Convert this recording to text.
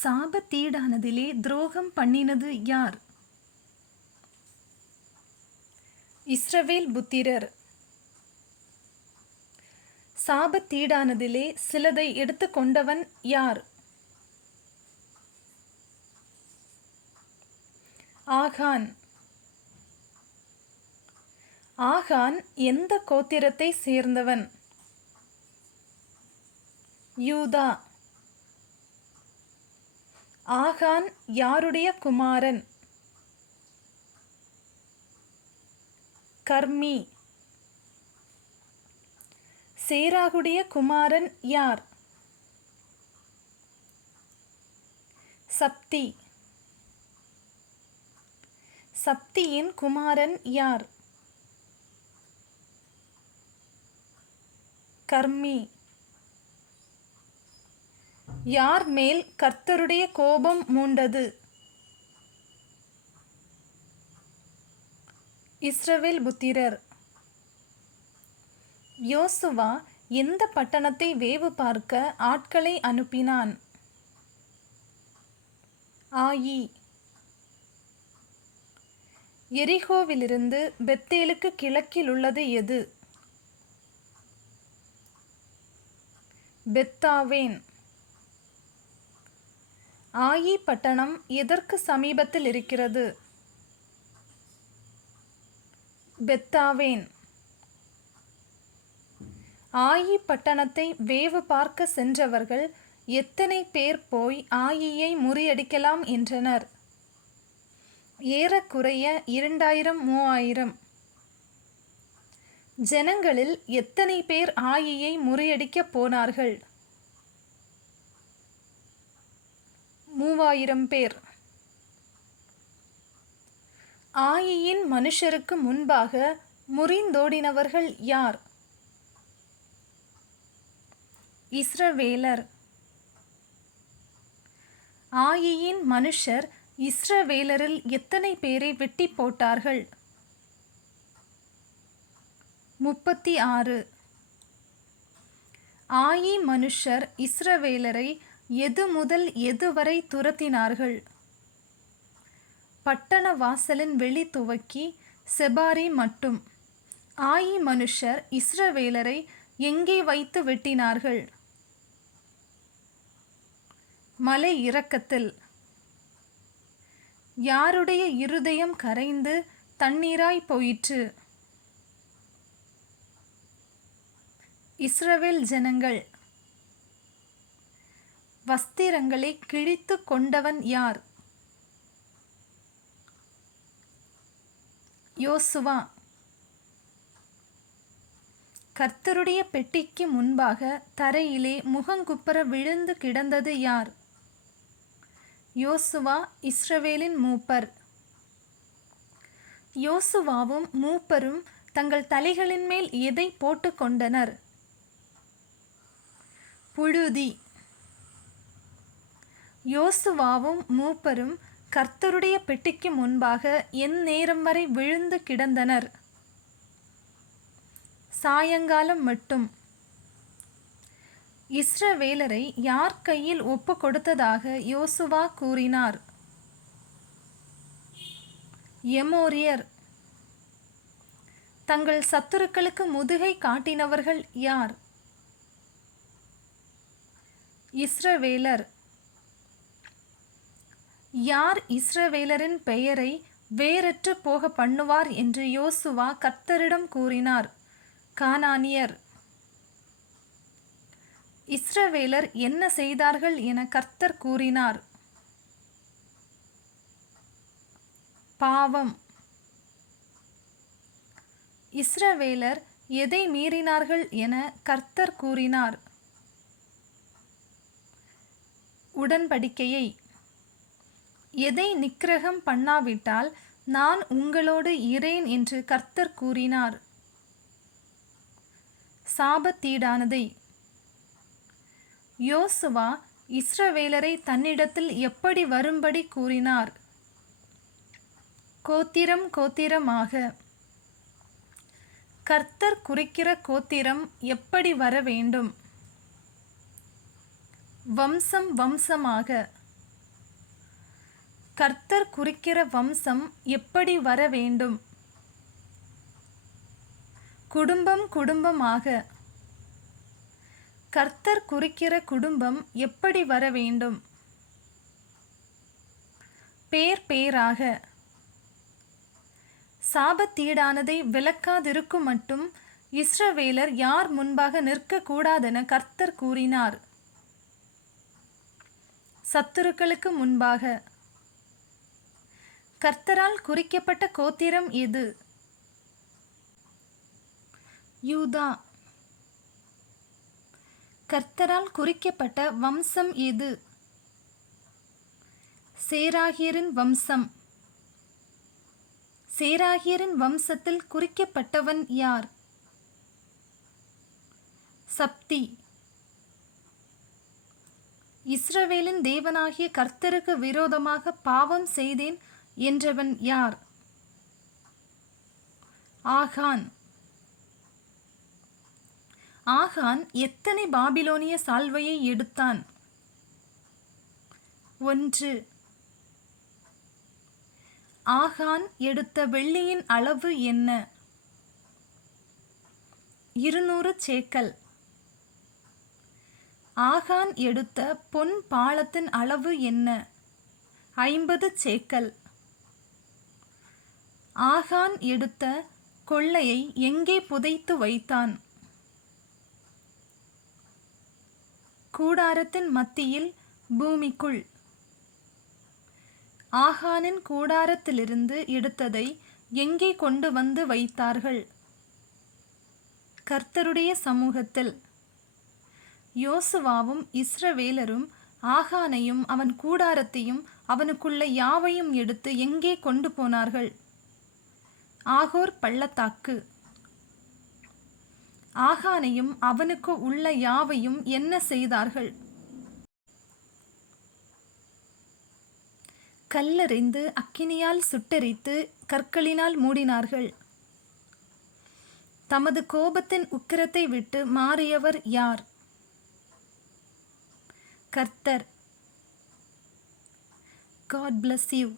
சாபத்தீடானதிலே துரோகம் பண்ணினது யார்? இஸ்ரவேல் புத்திரர். சாபத்தீடானதிலே சிலதை எடுத்து கொண்டவன் யார்? ஆகான். ஆகான் எந்த கோத்திரத்தை சேர்ந்தவன்? யூதா. ஆகான் யாருடைய குமாரன்? கர்மி. சேராகுடைய குமாரன் யார்? சப்தி. சப்தியின் குமாரன் யார்? கர்மி. யார் மேல் கர்த்தருடைய கோபம் மூண்டது? இஸ்ரவேல் புத்திரர். யோசுவா எந்த பட்டணத்தை வேவு பார்க்க ஆட்களை அனுப்பினான்? ஆயி. எரிகோவிலிருந்து பெத்தேலுக்கு கிழக்கில் உள்ளது எது? பெத்தாவேன். ஆயி பட்டணம் எதற்கு சமீபத்தில் இருக்கிறது? பெத்தாவேன். ஆயி பட்டணத்தை வேவு பார்க்க சென்றவர்கள் எத்தனை பேர் போய் ஆயியை முறியடிக்கலாம் என்றனர்? ஏறக்குறைய 2000-3000. ஜனங்களில் எத்தனை பேர் ஆயியை முறியடிக்க போனார்கள்? 3000 பேர். ஆயியின் மனுஷருக்கு முன்பாக முறிந்தோடினவர்கள் யார்? இஸ்ரவேலர். ஆயியின் மனுஷர் இஸ்ரவேலரில் எத்தனை பேரை வெட்டி போட்டார்கள்? 36. ஆயி மனுஷர் இஸ்ரவேலரை எது முதல் எது வரை துரத்தினார்கள்? பட்டண வாசலின் வெளி துவக்கி செபாரி மட்டும். ஆயி மனுஷர் இஸ்ரவேலரை எங்கே வைத்து வெட்டினார்கள்? மலை இறக்கத்தில். யாருடைய இருதயம் கரைந்து தண்ணீராய் போயிற்று? இஸ்ரவேல் ஜனங்கள். வஸ்திரங்களை கிழித்து கொண்டவன் யார்? யோசுவா. கர்த்தருடைய பெட்டிக்கு முன்பாக தரையிலே முகங்குப்புற விழுந்து கிடந்தது யார்? யோசுவா இஸ்ரவேலின் மூப்பர். யோசுவாவும் மூப்பரும் தங்கள் தலைகளின் மேல் எதை போட்டு கொண்டனர்? புழுதி. யோசுவாவும் மூப்பரும் கர்த்தருடைய பெட்டிக்கு முன்பாக எந்நேரம் வரை விழுந்து கிடந்தனர்? சாயங்காலம் மட்டும். இஸ்ரவேலரை யார் கையில் ஒப்பு கொடுத்ததாக யோசுவா கூறினார்? எமோரியர். தங்கள் சத்துருக்களுக்கு முதுகை காட்டினவர்கள் யார்? இஸ்ரவேலர். யார் இஸ்ரவேலரின் பெயரை வேறற்று போக பண்ணுவார் என்று யோசுவா கர்த்தரிடம் கூறினார்? கானானியர். இஸ்ரவேலர் என்ன செய்தார்கள் என கர்த்தர் கூறினார்? பாவம். இஸ்ரவேலர் எதை மீறினார்கள் என கர்த்தர் கூறினார்? உடன்படிக்கையை. எதை நிக்கிரகம் பண்ணாவிட்டால் நான் உங்களோடு இரேன் என்று கர்த்தர் கூறினார்? சாபத்தீடானதை. யோசுவா இஸ்ரவேலரை தன்னிடத்தில் எப்படி வரும்படி கூறினார்? கோத்திரம் கோத்திரமாக. கர்த்தர் குறிக்கிற கோத்திரம் எப்படி வர வேண்டும்? வம்சம் வம்சமாக. கர்த்தர் குறிக்கிற வம்சம் எப்படி வர வேண்டும்? குடும்பம் குடும்பமாக. கர்த்தர் குறிக்கிற குடும்பம் எப்படி வர வேண்டும்? பேர் பேராக. சாபத்தீடானதை விலக்காதிருக்கும் மட்டும் இஸ்ரவேலர் யார் முன்பாக நிற்கக்கூடாதென கர்த்தர் கூறினார்? சத்துருக்களுக்கு முன்பாக. கர்த்தரால் குறிக்கப்பட்ட கோத்திரம் எது? யூதா. கர்த்தரால் குறிக்கப்பட்ட வம்சம் எது? சேராகியரின் வம்சம். சேராகியரின் வம்சத்தில் குறிக்கப்பட்டவன் யார்? சப்தி. இஸ்ரவேலின் தேவனாகிய கர்த்தருக்கு விரோதமாக பாவம் செய்தேன் என்றவன் யார்? ஆகான். ஆகான் எத்தனை பாபிலோனிய சால்வையை எடுத்தான்? 1. ஆகான் எடுத்த வெள்ளியின் அளவு என்ன? 200 சேக்கல். ஆகான் எடுத்த பொன் பாளத்தின் அளவு என்ன? 50 சேக்கல். ஆகான் எடுத்த கொள்ளையை எங்கே புதைத்து வைத்தான்? கூடாரத்தின் மத்தியில், பூமிக்குள். ஆகானின் கூடாரத்திலிருந்து எடுத்ததை எங்கே கொண்டு வந்து வைத்தார்கள்? கர்த்தருடைய சமூகத்தில். யோசுவாவும் இஸ்ரவேலரும் ஆகானையும் அவன் கூடாரத்தையும் அவனுக்குள்ள யாவையும் எடுத்து எங்கே கொண்டு போனார்கள்? ஆகோர் பள்ளத்தாக்கு. ஆகானையும் அவனுக்கு உள்ள யாவையும் என்ன செய்தார்கள்? கல்லெறிந்து அக்கினியால் சுட்டெரித்து கற்களினால் மூடினார்கள். தமது கோபத்தின் உக்கிரத்தை விட்டு மாறியவர் யார்? கர்த்தர். God bless you.